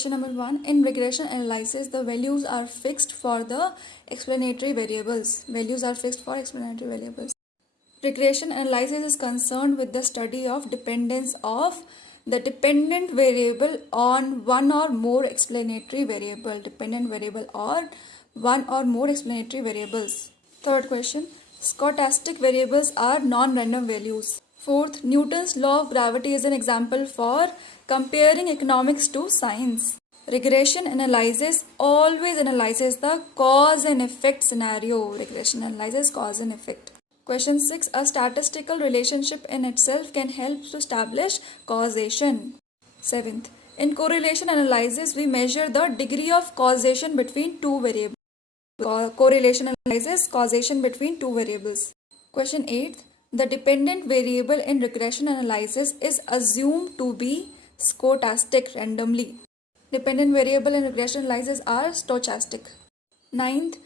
Question number 1. In regression analysis, the values are fixed for the explanatory variables. Values are fixed for explanatory variables. Regression analysis is concerned with the study of dependence of the dependent variable on one or more explanatory variable. Dependent variable or one or more explanatory variables. Third question. Stochastic variables are non-random values. Fourth, Newton's law of gravity is an example for comparing economics to science. Regression analysis always analyzes the cause and effect scenario. Regression analyzes cause and effect. Question 6. A statistical relationship in itself can help to establish causation. 7th. In correlation analysis, we measure the degree of causation between two variables. Correlation analysis causation between two variables. Question 8. The dependent variable in regression analysis is assumed to be stochastic randomly. Dependent variable in regression analysis are stochastic. 9th.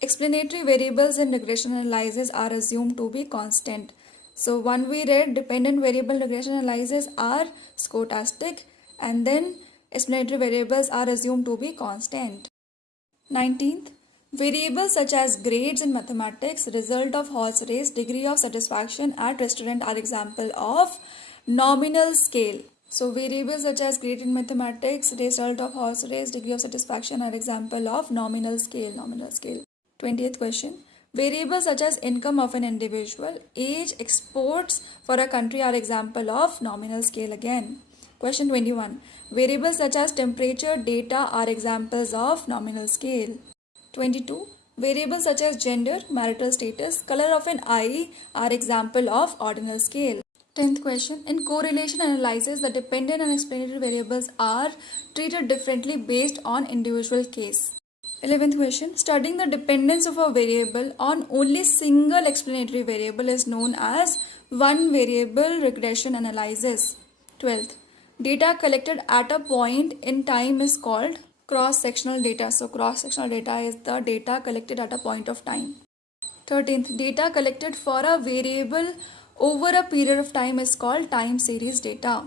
Explanatory variables in regression analysis are assumed to be constant. So one we read dependent variable regression analysis are stochastic and then explanatory variables are assumed to be constant. 19th. Variables such as grades in mathematics, result of horse race, degree of satisfaction at restaurant are example of nominal scale. So variables such as grade in mathematics, result of horse race, degree of satisfaction are example of nominal scale. 20th question. Variables such as income of an individual, age, exports for a country are example of nominal scale again. Question 21. Variables such as temperature, data are examples of nominal scale. 22. Variables such as gender, marital status, color of an eye are example of ordinal scale. 10th question. In correlation analysis, the dependent and explanatory variables are treated differently based on individual case. 11th question. Studying the dependence of a variable on only single explanatory variable is known as one variable regression analysis. 12th. Data collected at a point in time is called cross-sectional data. So cross-sectional data is the data collected at a point of time. 13th. Data collected for a variable over a period of time is called time series data.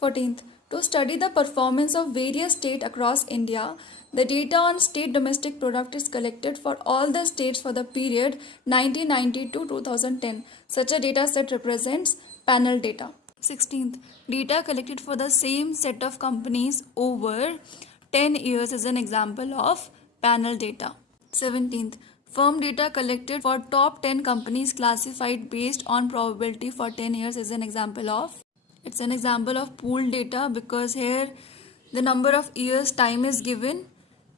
14th. To study the performance of various states across India, the data on state domestic product is collected for all the states for the period 1990 to 2010. Such a data set represents panel data. 16th. Data collected for the same set of companies over 10 years is an example of panel data. 17th. Firm data collected for top 10 companies classified based on probability for 10 years is an example of. It's an example of pooled data because here the number of years time is given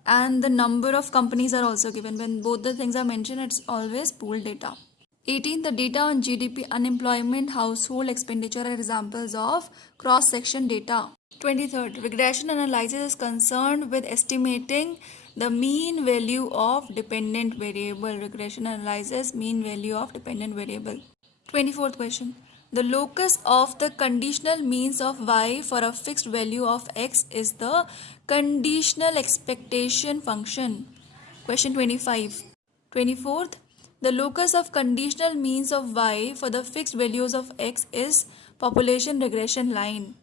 and the number of companies are also given. When both the things are mentioned, it's always pooled data. 18. The data on GDP, unemployment, household expenditure are examples of cross-section data. 23rd. Regression analysis is concerned with estimating the mean value of dependent variable. Regression analysis mean value of dependent variable. 24th question. The locus of the conditional means of y for a fixed value of x is the conditional expectation function. Question 25. 24th. The locus of conditional means of y for the fixed values of x is population regression line.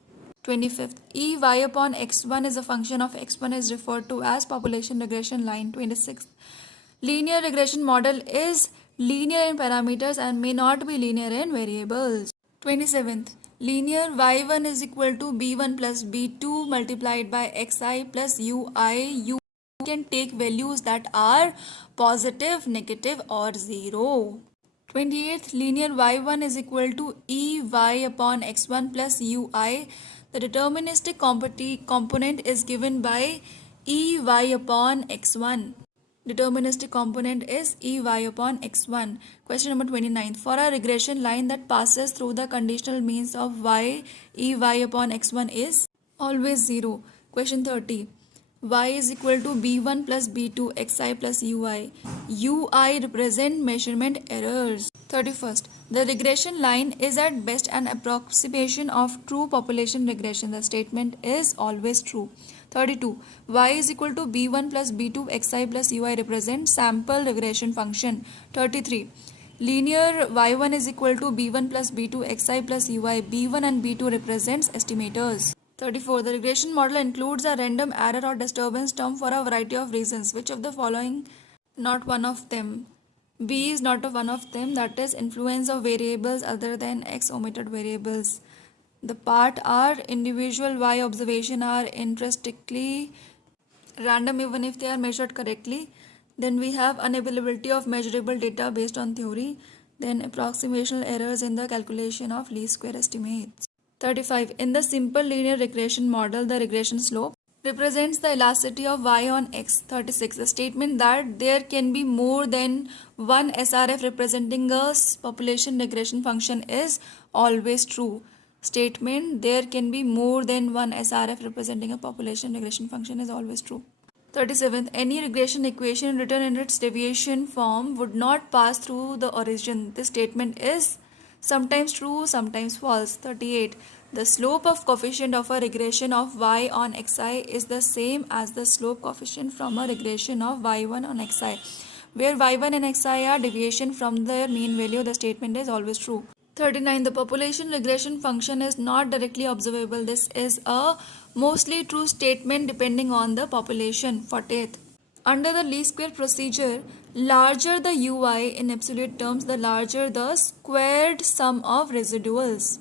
25th. Ey upon x1 is a function of x1 is referred to as population regression line. 26th. Linear regression model is linear in parameters and may not be linear in variables. 27th. Linear y1 is equal to b1 plus b2 multiplied by xi plus ui. You can take values that are positive, negative or 0. 28th. Linear y1 is equal to ey upon x1 plus ui. The deterministic component is given by ey upon x1. Deterministic component is ey upon x1. Question number 29. For a regression line that passes through the conditional means of y, ey upon x1 is always 0. Question 30. Y is equal to b1 plus b2 xi plus ui. Ui represent measurement errors. 31st. The regression line is at best an approximation of true population regression. The statement is always true. 32. Y is equal to b1 plus b2 xi plus ui represents sample regression function. 33. Linear y1 is equal to b1 plus b2 xi plus ui. b1 and b2 represents estimators. 34. The regression model includes a random error or disturbance term for a variety of reasons. Which of the following not one of them? B is not one of them, that is influence of variables other than X omitted variables. The part are individual Y observation are intrinsically random even if they are measured correctly. Then we have unavailability of measurable data based on theory. Then approximational errors in the calculation of least square estimates. 35. In the simple linear regression model, the regression slope represents the elasticity of y on x. 36. The statement that there can be more than one SRF representing a population regression function is always true. Statement there can be more than one SRF representing a population regression function is always true. 37th. Any regression equation written in its deviation form would not pass through the origin. This statement is sometimes true, sometimes false. 38. The slope of coefficient of a regression of y on xi is the same as the slope coefficient from a regression of y1 on xi. Where y1 and xi are deviation from their mean value, the statement is always true. 39. The population regression function is not directly observable. This is a mostly true statement depending on the population. 40th. Under the least square procedure, larger the ui in absolute terms, the larger the squared sum of residuals.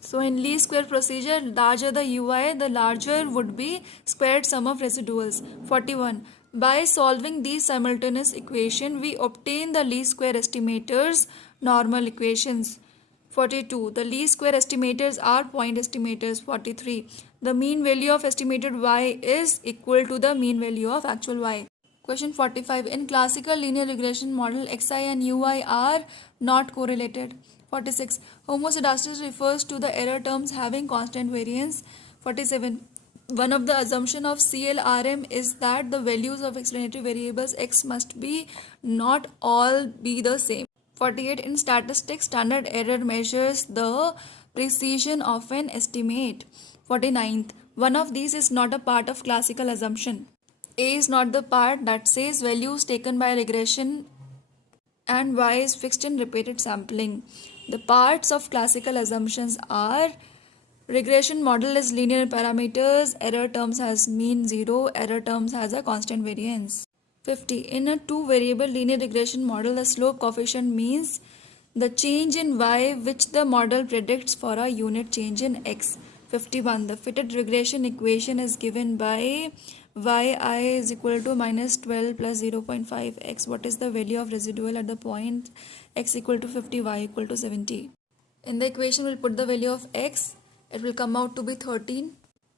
So in least square procedure, larger the ui, the larger would be squared sum of residuals. 41. By solving these simultaneous equation, we obtain the least square estimators normal equations. 42. The least square estimators are point estimators. 43. The mean value of estimated y is equal to the mean value of actual y. Question 45. In classical linear regression model, xi and ui are not correlated. 46. Homoscedasticity refers to the error terms having constant variance. 47. One of the assumptions of CLRM is that the values of explanatory variables x must be not all be the same. 48. In statistics, standard error measures the precision of an estimate. 49th. One of these is not a part of classical assumption. A is not the part that says values taken by regression and y is fixed in repeated sampling. The parts of classical assumptions are regression model is linear parameters, error terms has mean 0, error terms has a constant variance. 50. In a two-variable linear regression model, the slope coefficient means the change in y which the model predicts for a unit change in x. 51. The fitted regression equation is given by yi is equal to minus 12 plus 0.5 x. What is the value of residual at the point x equal to 50, y equal to 70? In the equation, we'll put the value of x. It will come out to be 13.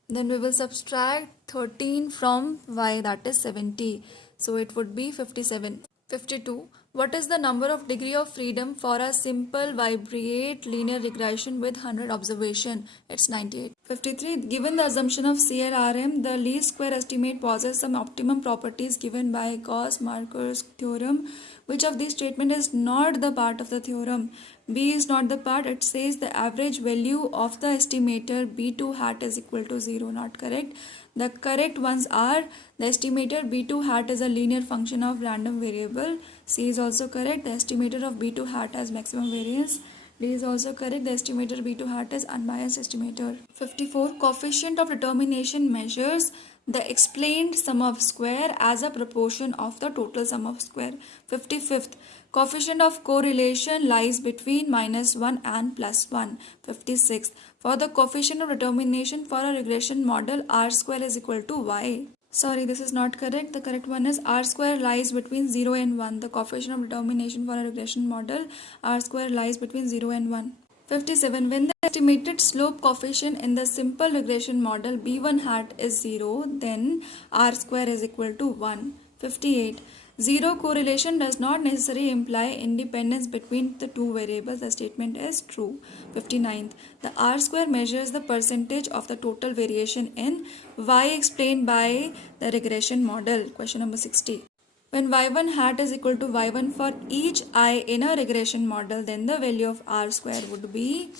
Then we will subtract 13 from y, that is 70. So it would be 57. 52. What is the number of degree of freedom for a simple bivalent linear regression with 100 observation? It's 98. 53. Given the assumption of CLRM, the least square estimate possesses some optimum properties given by Gauss-Markers theorem. Which of these statement is not the part of the theorem? B is not the part. It says the average value of the estimator B2 hat is equal to 0. Not correct. The correct ones are the estimator B2 hat is a linear function of random variable. C is also correct. The estimator of B2 hat has maximum variance. D is also correct. The estimator B2 hat is unbiased estimator. 54. Coefficient of determination measures the explained sum of square as a proportion of the total sum of square. 55th. Coefficient of correlation lies between -1 and +1. 56th. For the coefficient of determination for a regression model, r square is equal to y. Sorry, this is not correct. The correct one is r square lies between 0 and 1. The coefficient of determination for a regression model, r square lies between 0 and 1. 57. When the estimated slope coefficient in the simple regression model b1 hat is 0, then r square is equal to 1. 58. Zero correlation does not necessarily imply independence between the two variables. The statement is true. 59th. The r square measures the percentage of the total variation in y explained by the regression model. Question number 60. When y1 hat is equal to y1 for each I in a regression model, then the value of r square would be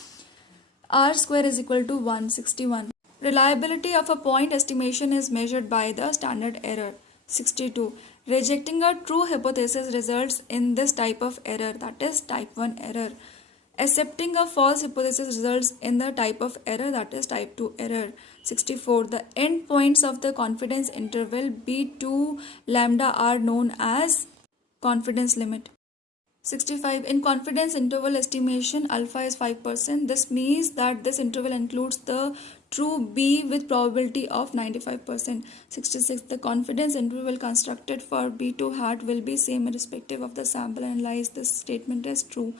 r square is equal to 161. Reliability of a point estimation is measured by the standard error. 62. Rejecting a true hypothesis results in this type of error, that is type 1 error. Accepting a false hypothesis results in the type of error, that is type 2 error. 64. The endpoints of the confidence interval B2 lambda are known as confidence limit. 65. In confidence interval estimation, alpha is 5%. This means that this interval includes the true B with probability of 95%. 66. The confidence interval constructed for B2 hat will be same irrespective of the sample analyzed. This statement is true.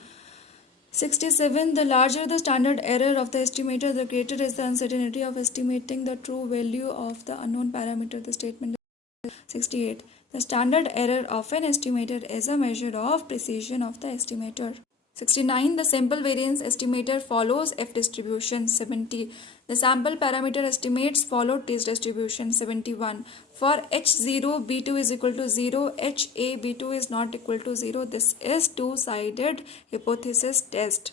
67. The larger the standard error of the estimator, the greater is the uncertainty of estimating the true value of the unknown parameter. The statement is 68. The standard error of an estimator is a measure of precision of the estimator. 69. The sample variance estimator follows F distribution. 70. The sample parameter estimates follow T distribution. 71. For H0 B2 is equal to 0, HA B2 is not equal to 0. This is two-sided hypothesis test.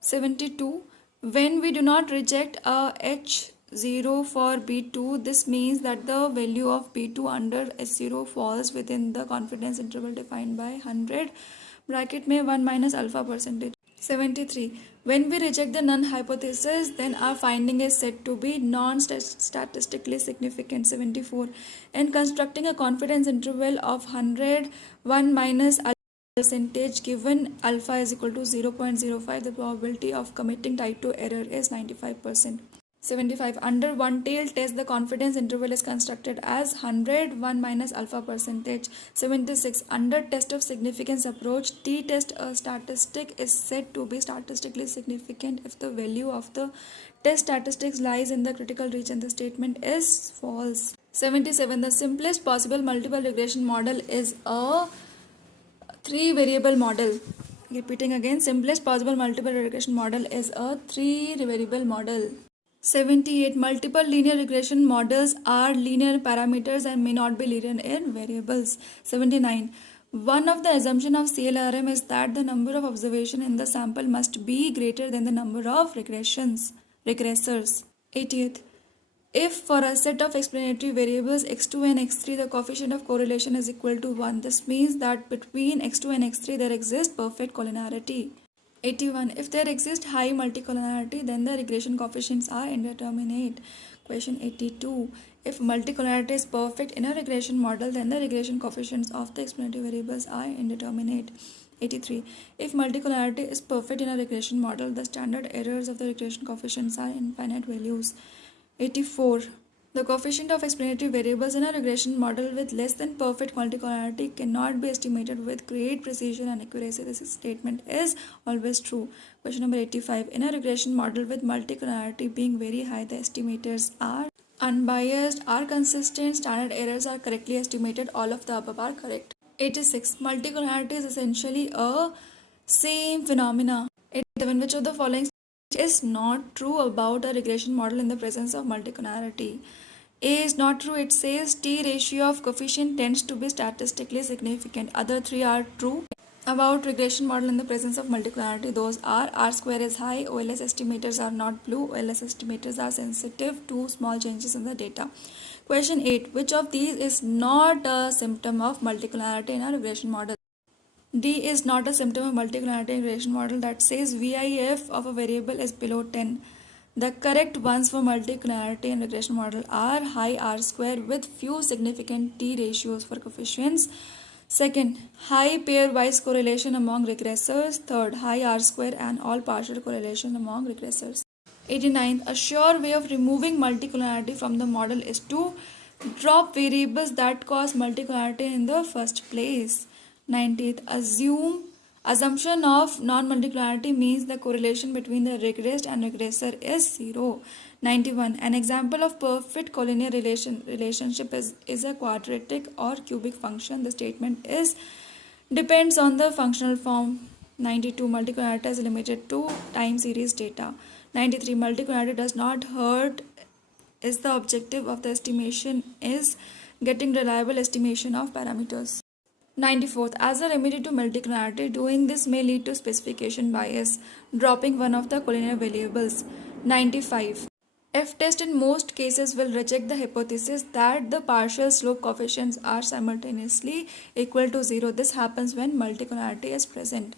72. When we do not reject a H0 for B2, this means that the value of B2 under H0 falls within the confidence interval defined by 100 bracket में 1 minus alpha percentage. 73. When we reject the null hypothesis, then our finding is said to be non-statistically significant. 74. In constructing a confidence interval of 100, 1 minus alpha percentage given alpha is equal to 0.05, the probability of committing type 2 error is 95%. 75. Under one-tailed test, the confidence interval is constructed as 100, 1 minus alpha percentage. 76. Under test of significance approach, t-test a statistic is said to be statistically significant if the value of the test statistics lies in the critical region. The statement is false. 77. The simplest possible multiple regression model is a 3-variable model. Repeating again, simplest possible multiple regression model is a 3-variable model. 78. Multiple linear regression models are linear parameters and may not be linear in variables. 79. One of the assumptions of CLRM is that the number of observations in the sample must be greater than the number of regressors. 80th. If for a set of explanatory variables x2 and x3 the coefficient of correlation is equal to 1, this means that between x2 and x3 there exists perfect collinearity. 81. If there exists high multicollinearity, then the regression coefficients are indeterminate. Question 82. If multicollinearity is perfect in a regression model, then the regression coefficients of the explanatory variables are indeterminate. 83. If multicollinearity is perfect in a regression model, the standard errors of the regression coefficients are infinite values. 84. The coefficient of explanatory variables in a regression model with less than perfect multicollinearity cannot be estimated with great precision and accuracy. This statement is always true. Question number 85. In a regression model with multicollinearity being very high, the estimators are unbiased, are consistent, standard errors are correctly estimated. All of the above are correct. 86. Multicollinearity is essentially a same phenomena. 87. Which of the following is not true about a regression model in the presence of multicollinearity? A is not true. It says T ratio of coefficient tends to be statistically significant. Other three are true. About regression model in the presence of multicollinearity, those are R square is high, OLS estimators are not blue, OLS estimators are sensitive to small changes in the data. Question 8. Which of these is not a symptom of multicollinearity in a regression model? D is not a symptom of multicollinearity in a regression model that says VIF of a variable is below 10. The correct ones for multicollinearity in regression model are high R square with few significant T ratios for coefficients. Second, high pairwise correlation among regressors. Third, high R square and all partial correlation among regressors. 89th, a sure way of removing multicollinearity from the model is to drop variables that cause multicollinearity in the first place. 90th, assumption of non-multicollinearity means the correlation between the regressed and regressor is 0. 91. An example of perfect collinear relationship is a quadratic or cubic function. The statement is depends on the functional form. 92. Multicollinearity is limited to time series data. 93. Multicollinearity does not hurt is the objective of the estimation is getting reliable estimation of parameters. 94th. As a remedy to multicollinearity, doing this may lead to specification bias, dropping one of the collinear variables. 95. F-test in most cases will reject the hypothesis that the partial slope coefficients are simultaneously equal to 0. This happens when multicollinearity is present.